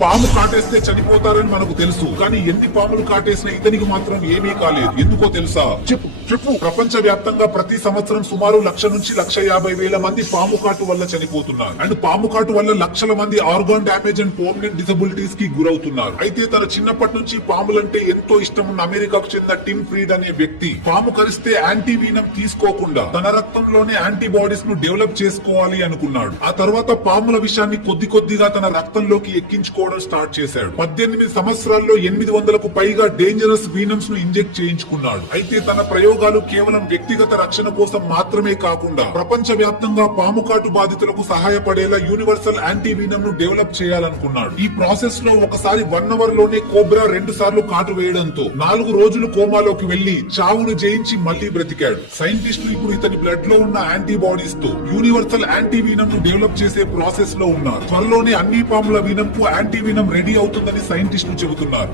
పాము కాటేస్తే చనిపోతారని మనకు తెలుసు, కానీ ఎన్ని పాములు కాటేసినా ఇతనికి మాత్రం ఏమీ కాలేదు. ఎందుకో తెలుసా? చెప్పు చెప్పు. ప్రపంచ వ్యాప్తంగా ప్రతి సంవత్సరం సుమారు 1,00,000 నుంచి 1,50,000 మంది పాము కాటు వల్ల చనిపోతున్నారు. అండ్ పాము కాటు వల్ల లక్షల మంది organ damage and permanent disabilities కి గురవుతున్నారు. అయితే తన చిన్నప్పటి నుంచి పాములంటే ఎంతో ఇష్టం ఉన్న అమెరికాకు చెందిన టిమ్ ఫ్రీడ్ అనే వ్యక్తి పాము కరిస్తే యాంటీవీనం తీసుకోకుండా తన రక్తంలోనే యాంటీబాడీస్ ను డెవలప్ చేసుకోవాలి అనుకున్నాడు. ఆ తర్వాత పాముల విషయాన్ని కొద్ది కొద్దిగా తన రక్తంలోకి ఎక్కించుకోవడం స్టార్ట్ చేశాడు. 18 సంవత్సరాల్లో 800కు పైగా డేంజరస్ వీనమ్స్ ను ఇంజెక్ట్ చేయించుకున్నాడు. అయితే తన ప్రయోగాలు కేవలం వ్యక్తిగత రక్షణ కోసం మాత్రమే కాకుండా ప్రపంచ వ్యాప్తంగా పాము కాటు బాధితులకు సహాయపడేలా యూనివర్సల్ యాంటీ వీనమ్ ను డెవలప్ చేయాలనుకున్నాడు. ఈ ప్రాసెస్ లో ఒకసారి 1 అవర్ లోనే కోబ్రా 2 సార్లు కాటు వేయడంతో 4 రోజులు కోమాలోకి వెళ్లి చావును జయించి మళ్లీ బ్రతికాడు. సైంటిస్టులు ఇప్పుడు ఇతని బ్లడ్ లో ఉన్న యాంటీబాడీస్ తో యూనివర్సల్ యాంటీ వీనమ్ ను డెవలప్ చేసే ప్రాసెస్ లో ఉన్నారు. త్వరలోనే అన్ని పాముల వీనం కు యాంటీ వీనం రెడీ అవుతుందని సైంటిస్టులు చెబుతున్నారు.